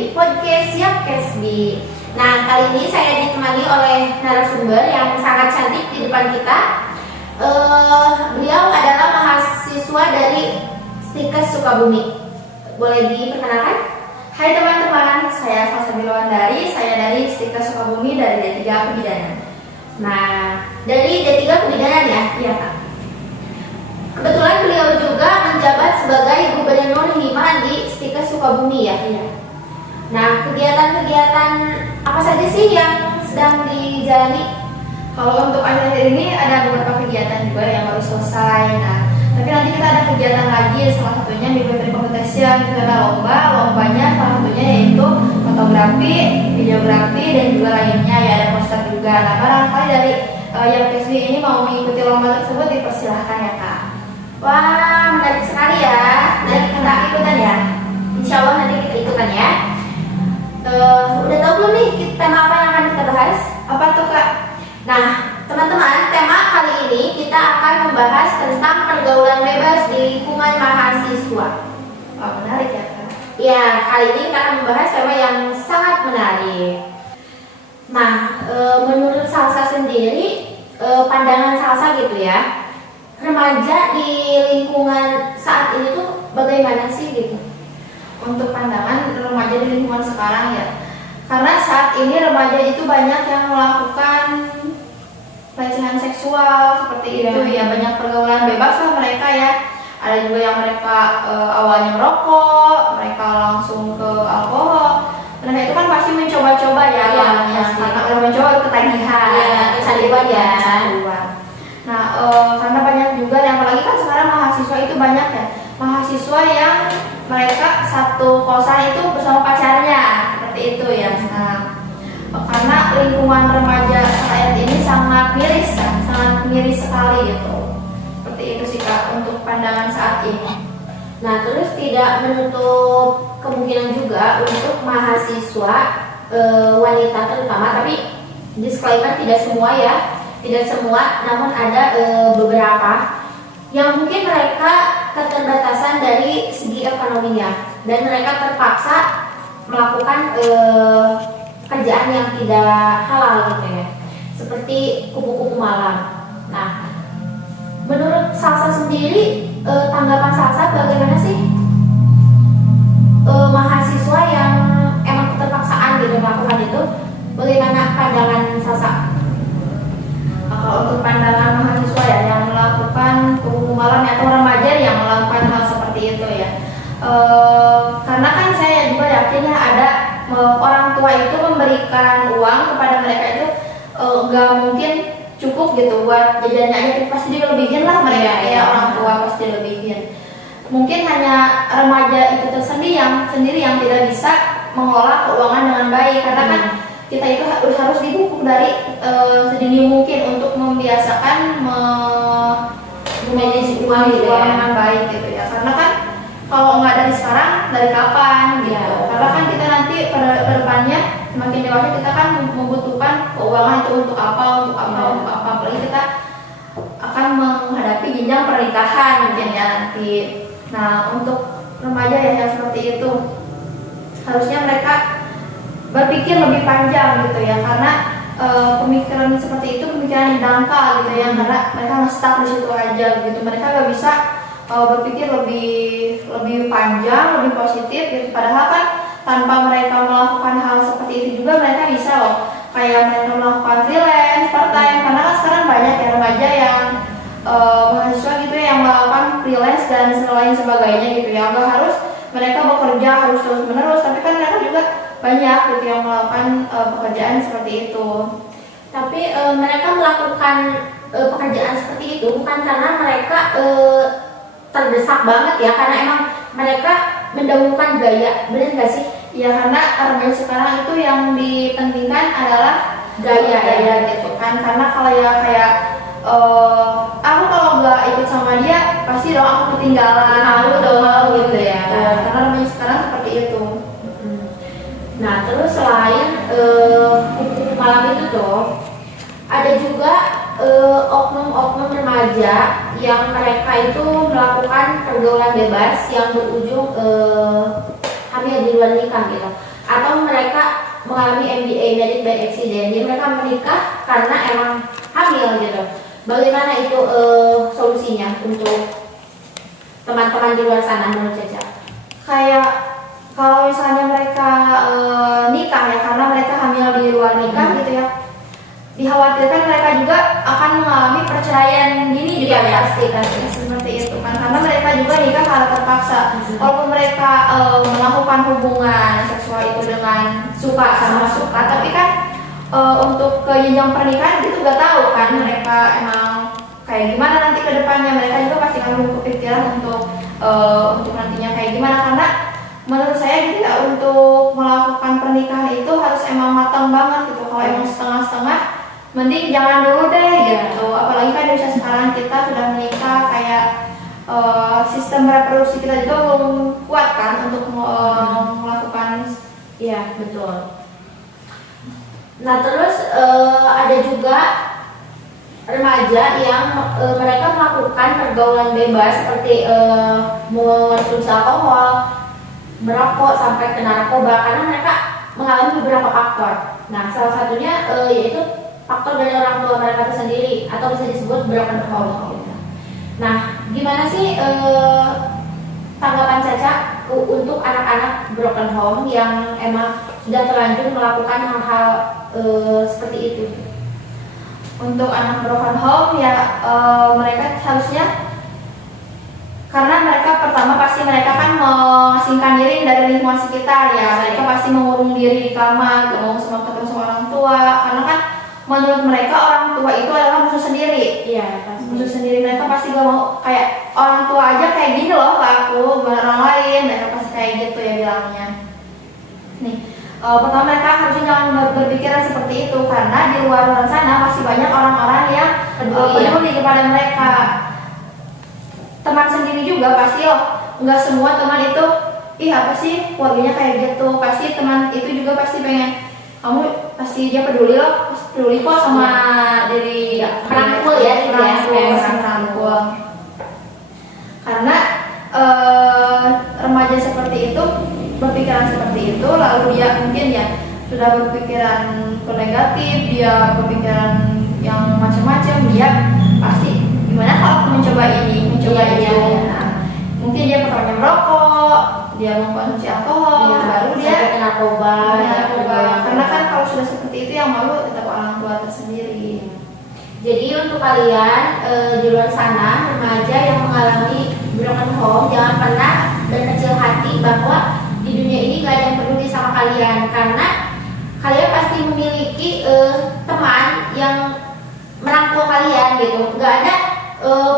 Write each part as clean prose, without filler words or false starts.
di podcast Siap Kesbi. Nah, kali ini saya ditemani oleh narasumber yang sangat cantik di depan kita. Beliau adalah mahasiswa dari Stikes Sukabumi. Boleh diperkenalkan? Hai teman-teman, saya Salsabila Wandari, saya dari Stikes Sukabumi dari D3 Kebidanan. Nah, dari D3 Kebidanan ya? Iya Kak. Kebetulan beliau juga menjabat sebagai Gubernur Hima di Stikes Sukabumi ya? Iya. Nah, kegiatan-kegiatan apa saja sih yang sedang dijalani? Kalau untuk akhir-akhir ini ada beberapa kegiatan juga yang baru selesai. Nah, tapi nanti kita ada kegiatan lagi, salah satunya Midwifery Competition. Kita ada lombanya salah satunya yaitu fotografi, videografi, dan juga lainnya ya, ada poster juga. Nah, barangkali dari yang PSB ini mau mengikuti lomba tersebut dipersilahkan ya Kak. Wah, menarik sekali ya. Nanti kita ikutan ya. Insya Allah nanti kita ikutan ya. Udah tahu belum nih tema apa yang akan kita bahas? Apa tuh Kak? Nah, teman-teman, tema kali ini kita akan membahas tentang pergaulan bebas di lingkungan mahasiswa. Wah, menarik ya Kak. Ya, kali ini kita akan membahas tema yang sangat menarik. Nah, menurut Salsa sendiri, pandangan Salsa gitu ya, remaja di lingkungan saat ini tuh bagaimana sih gitu? Untuk pandangan remaja di lingkungan sekarang ya, karena saat ini remaja itu banyak yang melakukan pelecehan seksual seperti itu ya, banyak pergaulan bebas lah mereka ya. Ada juga yang mereka awalnya merokok, mereka langsung ke alkohol. Mereka itu kan pasti mencoba-coba ya, karena udah mencoba ketagihan, kecanduan ya. Nah, karena banyak juga, yang apalagi kan sekarang mahasiswa itu banyak ya, mahasiswa yang mereka satu kosan itu bersama pacarnya, seperti itu ya. Nah, karena lingkungan remaja saat ini sangat miris ya, sangat miris sekali gitu. Seperti itu sih Kak untuk pandangan saat ini. Nah, terus tidak menutup kemungkinan juga untuk mahasiswa wanita terutama, tapi disclaimer tidak semua ya, tidak semua, namun ada beberapa yang mungkin mereka keterbatasan dari segi ekonominya dan mereka terpaksa melakukan kerjaan yang tidak halal gitu ya, seperti kupu-kupu malam. Nah, menurut Salsa sendiri, tanggapan Salsa bagaimana sih mahasiswa yang emang keterpaksaan gitu melakukan itu? Bagaimana pandangan Salsa? Kalau untuk pandangan mahasiswa ya yang melakukan kupu-kupu malam atau remaja yang melakukan hal seperti itu ya, karena kan saya juga yakin ya ada orang tua itu memberikan uang kepada mereka itu nggak mungkin cukup gitu buat jajannya aja, pasti dilebihin lah mereka ya, orang tua pasti lebihin. Mungkin hanya remaja itu sendiri yang tidak bisa mengelola keuangan dengan baik, karena kan kita itu harus dipupuk dari sedini mungkin untuk membiasakan memanage uang dengan baik gitu ya. Karena kan kalau nggak dari sekarang, dari kapan gitu? Ya. Karena kan kita nanti ke depannya semakin dewasa kita kan membutuhkan keuangan itu untuk apa? Apalagi kita akan menghadapi jenjang pernikahan mungkin ya nanti. Nah, untuk remaja ya yang seperti itu harusnya mereka berpikir lebih panjang gitu ya, karena pemikiran seperti itu pemikiran yang dangkal gitu ya, karena mereka nge-stuck di situ aja gitu, mereka nggak bisa berpikir lebih panjang, lebih positif gitu. Padahal kan tanpa mereka melakukan hal seperti itu juga mereka bisa loh, kayak mereka melakukan freelance, part time, karena kan sekarang banyak ya remaja yang mahasiswa gitu ya, yang melakukan freelance dan lain sebagainya gitu ya, nggak harus mereka bekerja harus terus menerus, tapi kan mereka juga banyak gitu yang melakukan pekerjaan seperti itu. Tapi mereka melakukan pekerjaan seperti itu bukan karena mereka terdesak banget ya, karena emang mereka mendahulukan gaya, benar nggak sih? Ya, karena remaja sekarang itu yang dipentingkan adalah gaya gitu kan, karena kalau ya kayak aku kalau nggak ikut sama dia pasti dong aku ketinggalan, malu dong gitu ya. Karena remaja sekarang seperti itu. Nah, terus selain kupu-kupu malam itu tuh ada juga oknum-oknum remaja yang mereka itu melakukan pergaulan bebas yang berujung hamil di luar nikah gitu, atau mereka mengalami MBA married by accident, jadi mereka menikah karena emang hamil gitu. Bagaimana itu solusinya untuk teman-teman di luar sana menurut Caca? Kayak kalau misalnya mereka nikah ya karena mereka hamil di luar nikah gitu ya, dikhawatirkan mereka juga akan mengalami perceraian dini juga ya, pasti seperti itu kan, karena mereka juga nikah karena terpaksa. Walaupun mereka melakukan hubungan seksual itu dengan suka sama suka, tapi kan untuk ke jenjang pernikahan itu gak tahu kan mereka emang kayak gimana nanti ke depannya. Mereka juga pasti akan kepikiran untuk nantinya kayak gimana, karena menurut saya gitu ya, untuk melakukan pernikahan itu harus emang matang banget gitu. Kalau emang setengah-setengah, mending jangan dulu deh gitu. Apalagi kan di usia sekarang kita sudah menikah, kayak sistem reproduksi kita juga belum kuat kan untuk melakukan. Iya betul. Nah terus ada juga remaja yang mereka melakukan pergaulan bebas seperti mengonsumsi alkohol, merokok, sampai ke narkoba karena mereka mengalami beberapa faktor. Nah salah satunya yaitu faktor dari orang tua mereka itu sendiri, atau bisa disebut broken home. Nah gimana sih tanggapan Caca untuk anak-anak broken home yang emang sudah terlanjur melakukan hal-hal seperti itu? Untuk anak broken home ya, mereka harusnya, karena mereka pertama pasti mereka kan mengasingkan diri dari lingkungan sekitar ya, mereka pasti mengurung diri di kamar, gak mau ketemu sama orang tua, karena kan menurut mereka orang tua itu adalah musuh sendiri. Iya pasti. Musuh sendiri, mereka pasti gak mau, kayak orang tua aja kayak gini loh ke aku, bukan orang lain, mereka pasti kayak gitu ya bilangnya. Nih, pertama mereka harusnya jangan berpikiran seperti itu, karena di luar sana masih banyak orang-orang yang peduli kepada mereka. Teman sendiri juga pasti nggak semua teman itu apa sih keluarganya kayak gitu. Pasti teman itu juga pasti pengen kamu, pasti dia peduli kok sama diri, merangkul ya, merangkul. Karena remaja seperti itu berpikiran seperti itu, lalu dia mungkin ya sudah berpikiran ke negatif, dia berpikiran yang macam-macam, dia pasti gimana kalau aku mencoba ini, mencoba itu. Nah, mungkin dia pertama merokok, dia mengkonsumsi alkohol, baru dia ke narkoba. Karena kan kalau sudah seperti itu yang malu tetap orang tua tersendiri. Jadi untuk kalian di luar sana, remaja yang mengalami broken home, jangan pernah berkecil hati bahwa di dunia ini gak ada yang peduli sama kalian, karena kalian pasti memiliki teman yang merangkul kalian gitu. Gak ada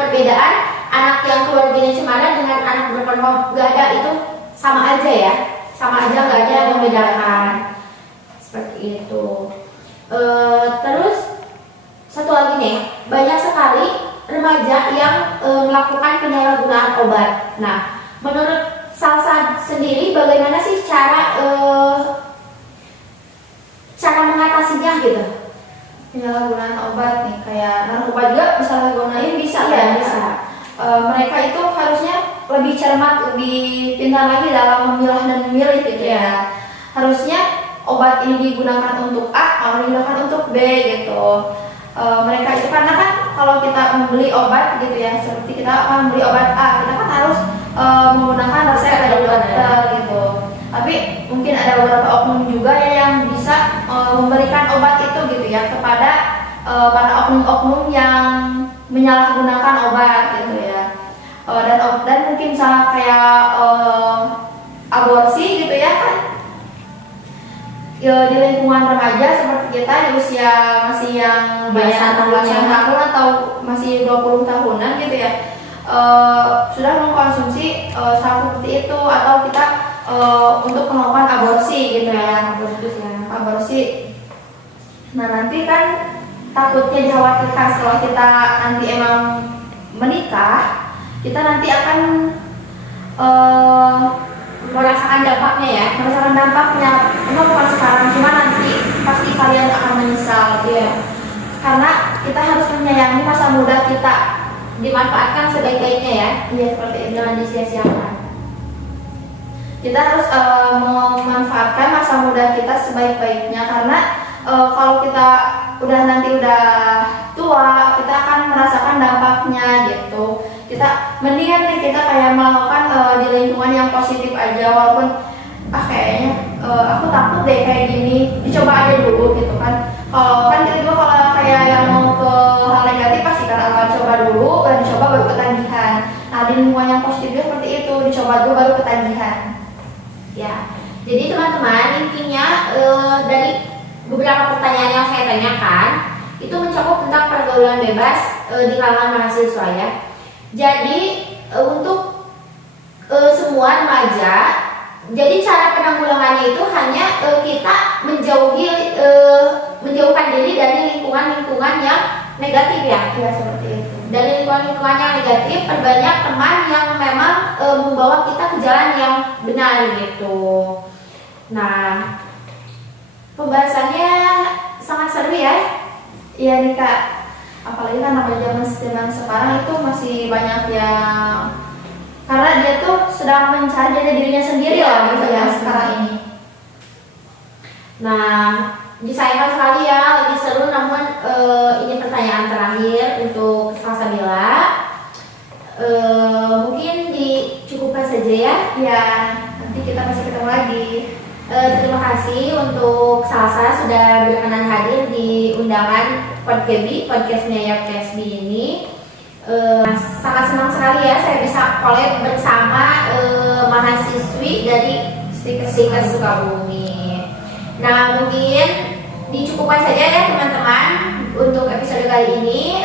perbedaan anak yang keluarganya cemara dengan anak broken home, gak ada, itu sama aja ya, sama aja, gak ada yang membedakan seperti itu. Terus satu lagi nih, banyak sekali remaja yang melakukan penyalahgunaan obat. Nah menurut Salsa sendiri bagaimana sih cara mengatasinya gitu? Penyalahgunaan obat nih, kayak narkoba juga disalahgunain bisa ya, kan? Bisa. Mereka itu harusnya lebih cermat, lebih pintar lagi dalam memilah dan memilih gitu ya. Harusnya obat ini digunakan untuk A, kalau digunakan untuk B gitu. Mereka itu karena kan kalau kita membeli obat gitu ya, seperti kita akan membeli obat A, kita kan harus menggunakan resep dari dokter gitu. Tapi mungkin ada beberapa oknum juga ya yang bisa memberikan obat itu gitu ya kepada para oknum-oknum yang menyalahgunakan obat gitu ya. Dan mungkin misalnya kayak aborsi gitu ya kan, di lingkungan remaja seperti kita di usia masih yang belasan tahun atau masih 20 tahunan gitu ya, sudah mengkonsumsi hal seperti itu, atau kita untuk melakukan aborsi gitu ya, aborsi. Nah nanti kan takutnya dikhawatirkan setelah kita nanti emang menikah, kita nanti akan merasakan dampaknya ya, emang bukan sekarang, cuma nanti pasti kalian akan menyesal ya. Karena kita harus menyayangi masa muda kita, dimanfaatkan sebaik-baiknya ya. iya seperti itu, jangan disia-siakan. kita harus memanfaatkan masa muda kita sebaik-baiknya, karena kalau kita udah tua, kita akan merasakan dampaknya gitu. Kita mendingan nih kita kayak melakukan di lingkungan yang positif aja, walaupun kayaknya aku takut deh kayak gini, dicoba aja dulu gitu kan. Kalau kan kita juga kalau kayak yang mau ke hal negatif pasti kan akan coba dulu, dan dicoba baru ketagihan. Nah di lingkungan yang positif juga seperti itu, dicoba dulu baru ketagihan. Ya, jadi teman-teman intinya dari beberapa pertanyaan yang saya tanyakan itu mencakup tentang pergaulan bebas di kalangan mahasiswa ya. Jadi untuk semua remaja, jadi cara penanggulangannya itu hanya kita menjauhkan diri dari lingkungan-lingkungan yang negatif ya. Ya seperti itu. Dari lingkungan-lingkungan yang negatif, perbanyak teman yang memang membawa kita ke jalan yang benar gitu. Nah, pembahasannya sangat seru ya. Iya nih Kak, apalagi kan namanya zaman sekarang itu masih banyak yang, karena dia tuh sedang mencari jati dirinya sendiri lah gitu ya sekarang ini. Nah, disayangkan sekali ya, lagi seru, namun ini pertanyaan terakhir untuk Salsabila. Mungkin dicukupkan saja ya. Ya, nanti kita masih ketemu lagi. Terima kasih untuk Salsa sudah berkenan hadir di undangan podcastnya Yapkesbi ini. Sangat senang sekali ya saya bisa collab bersama mahasiswi dari Stikes Sukabumi. Nah, mungkin dicukupkan saja ya teman-teman untuk episode kali ini.